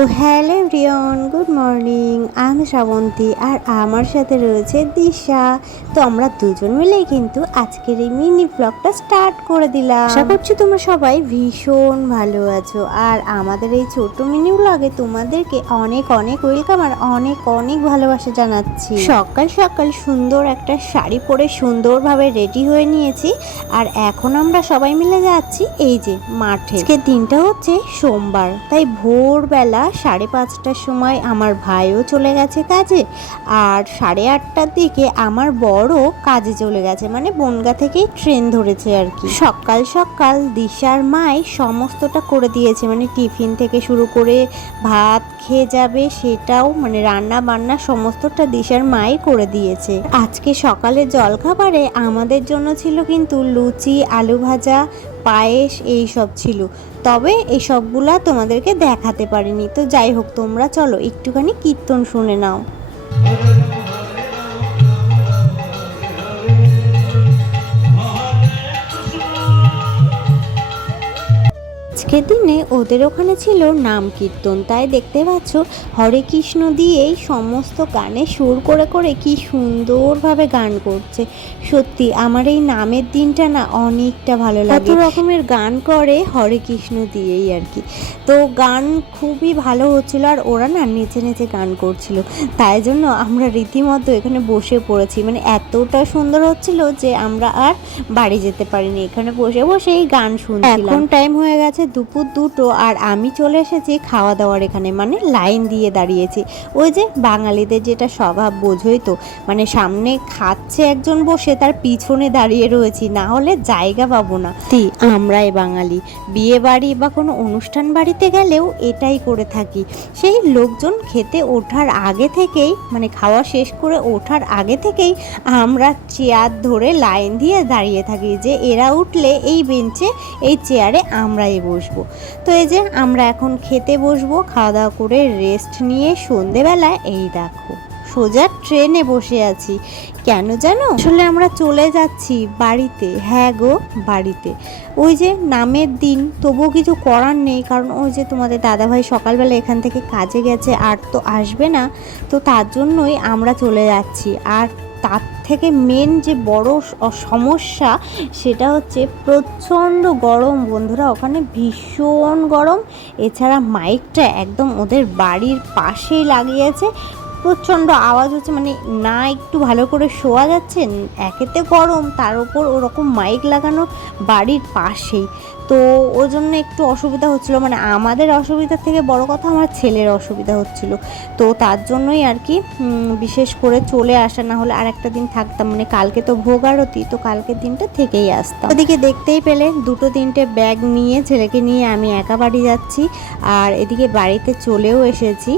ও hello রিয়ন good morning. আমি শ্রাবন্তী আর আমার সাথে রয়েছে দিশা। তো আমরা দুজন মিলে কিন্তু আজকের এই মিনি ব্লগটা স্টার্ট করে দিলাম। আশা করছি তোমরা সবাই ভীষণ ভালো আছো। আর আমাদের এই ছোট মিনি ব্লগে তোমাদেরকে অনেক অনেক ওয়েলকাম আর অনেক অনেক ভালোবাসা জানাচ্ছি। সকাল সকাল সুন্দর একটা শাড়ি পরে সুন্দরভাবে রেডি হয়ে নিয়েছি। আর এখন আমরা সবাই মিলে যাচ্ছি এই যে মাঠে। আজকে দিনটা হচ্ছে সোমবার, তাই ভোরবেলা সাড়ে পাঁচটার সময় আমার ভাইও চলে গেছে কাজে আর সাড়ে আটটার দিকে আমার বড় কাজে চলে গেছে মানে বনগা থেকেই ট্রেন ধরেছে আর কি। সকাল সকাল দিশার মাই সমস্তটা করে দিয়েছে মানে টিফিন থেকে শুরু করে ভাত খেয়ে যাবে সেটাও মানে রান্না বান্না সমস্তটা দিশার মাই করে দিয়েছে। আজকে সকালে জলখাবারে আমাদের জন্য ছিল কিন্তু লুচি, আলু ভাজা পায়েস এই সব ছিল। তবে এই সবগুলা তোমাদেরকে দেখাতে পারিনি। তো যাই হোক, তোমরা চলো, একটুখানি কীর্তন শুনে নাও। আজকের দিনে ওদের ওখানে ছিল নাম কীর্তন। তাই দেখতে পাচ্ছ হরে কৃষ্ণ দিয়েই সমস্ত গানে সুর করে করে কি সুন্দরভাবে গান করছে। সত্যি আমার এই নামের দিনটা না অনেকটা ভালো লাগে। কত রকমের গান করে হরে কৃষ্ণ দিয়েই আর কি। তো গান খুবই ভালো হচ্ছিল আর ওরা না নেচে নেচে গান করছিল। তাই জন্য আমরা রীতিমতো এখানে বসে পড়েছি। মানে এতটা সুন্দর হচ্ছিল যে আমরা আর বাড়ি যেতে পারিনি। এখানে বসে বসেই গান শুনছিলাম। এখন টাইম হয়ে গেছে দুপুর দুটো আর আমি চলে এসেছি খাওয়া দাওয়ার এখানে মানে লাইন দিয়ে দাঁড়িয়েছি। ওই যে বাঙালিদের যেটা স্বভাব, বোঝোই তো। মানে সামনে খাচ্ছে একজন বসে, তার পিছনে দাঁড়িয়ে রয়েছি, না হলে জায়গা পাবো না। তি, আমরাই বাঙালি। বিয়ে বাড়ি বা কোনো অনুষ্ঠান বাড়িতে গেলেও এটাই করে থাকি। সেই লোকজন খেতে ওঠার আগে থেকেই মানে খাওয়া শেষ করে ওঠার আগে থেকেই আমরা চেয়ার ধরে লাইন দিয়ে দাঁড়িয়ে থাকি যে, এরা উঠলে এই বেঞ্চে, এই চেয়ারে আমরাই বসবো। তো এই যে আমরা এখন খেতে বসবো খাওয়া দাওয়া করে রেস্ট নিয়ে সন্ধেবেলায় এই দেখো, সোজা ট্রেনে বসে আছি। কেন জানো? আসলে আমরা চলে যাচ্ছি বাড়িতে। হ্যাঁ গো, বাড়িতে। ওই যে নামের দিন, তবুও কিছু করার নেই, কারণ ওই যে তোমাদের দাদাভাই সকালবেলা এখান থেকে কাজে গেছে, আর তো আসবে না। তো তার জন্যই আমরা চলে যাচ্ছি। আর তার থেকে মেন যে বড় সমস্যা সেটা হচ্ছে প্রচণ্ড গরম। বন্ধুরা, ওখানে ভীষণ গরম। এছাড়া মাইকটা একদম ওদের বাড়ির পাশেই লাগিয়েছে। প্রচণ্ড আওয়াজ হচ্ছে মানে না একটু ভালো করে শোয়া যাচ্ছে, একেতে গরম, তার উপর ওরকম মাইক লাগানো বাড়ির পাশেই। তো ওই জন্য একটু অসুবিধা হচ্ছিল মানে আমাদের অসুবিধার থেকে বড় কথা আমার ছেলের অসুবিধা হচ্ছিল। তো তার জন্যই আর কি বিশেষ করে চলে আসা, না হলে আর একটা দিন থাকতাম মানে কালকে তো ভোগ আরতি, তো কালকের দিনটা থেকেই আসতাম। ওদিকে দেখতেই পেলে, দুটো তিনটে ব্যাগ নিয়ে ছেলেকে নিয়ে আমি একা বাড়ি যাচ্ছি, আর এদিকে বাড়িতে চলেও এসেছি।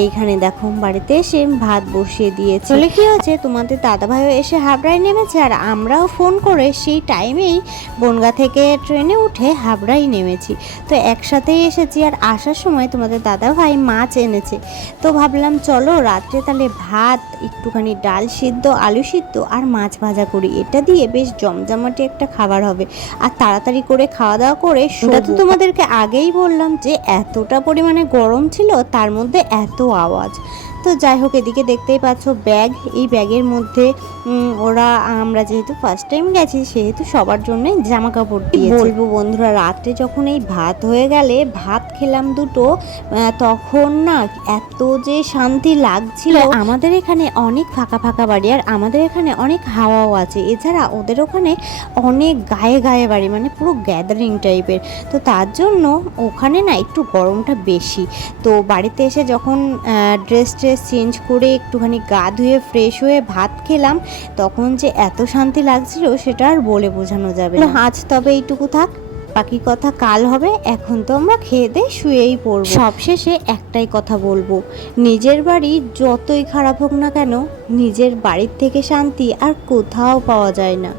এইখানে দেখো, বাড়িতে এসে ভাত বসিয়ে দিয়েছে। চলে কি হয়েছে তোমাদের দাদাভাইও এসে হাবড়ায় নেমেছে আর আমরাও ফোন করে সেই টাইমেই বনগা থেকে ট্রেনে উঠে হাবড়ায় নেমেছি। তো একসাথেই এসেছি আর আসার সময় তোমাদের দাদা ভাই মাছ এনেছে। তো ভাবলাম চলো রাত্রে তাহলে ভাত একটুখানি ডাল সিদ্ধ আলু সিদ্ধ আর মাছ ভাজা করি। এটা দিয়ে বেশ জমজমাটি একটা খাবার হবে। আর তাড়াতাড়ি করে খাওয়া দাওয়া করে সেটা তো তোমাদেরকে আগেই বললাম যে এতটা পরিমাণে গরম ছিল তার মধ্যে এত আওয়াজ। তো যাই হোক এদিকে দেখতেই পাচ্ছ ব্যাগ। এই ব্যাগের মধ্যে ওরা আমরা যেহেতু ফার্স্ট টাইম গেছি সেহেতু সবার জন্য জামা কাপড় দিয়ে বলব বন্ধুরা। রাত্রে যখন এই ভাত হয়ে গেলে ভাত খেলাম দুটো তখন না এত যে শান্তি লাগছিল। আমাদের এখানে অনেক ফাঁকা ফাঁকা বাড়ি আর আমাদের এখানে অনেক হাওয়াও আছে। এছাড়া ওদের ওখানে অনেক গায়ে গায়ে বাড়ি মানে পুরো গ্যাদারিং টাইপের তো তার জন্য ওখানে না একটু গরমটা বেশি। তো বাড়িতে এসে যখন ড্রেস ট্রেস চেঞ্জ করে একটুখানি গা ধুয়ে ফ্রেশ হয়ে ভাত খেলাম, তখন যে এত শান্তি লাগছিল সেটা আর বলে বোঝানো যাবে না। আজ তবে এইটুকু থাক, বাকি কথা কাল হবে, এখন তো আমরা খেয়ে দিয়ে শুয়েই পড়ব। সবশেষে একটাই কথা বলব, নিজের বাড়ি যতই খারাপ হোক না কেন, নিজের বাড়ির থেকে শান্তি আর কোথাও পাওয়া যায় না।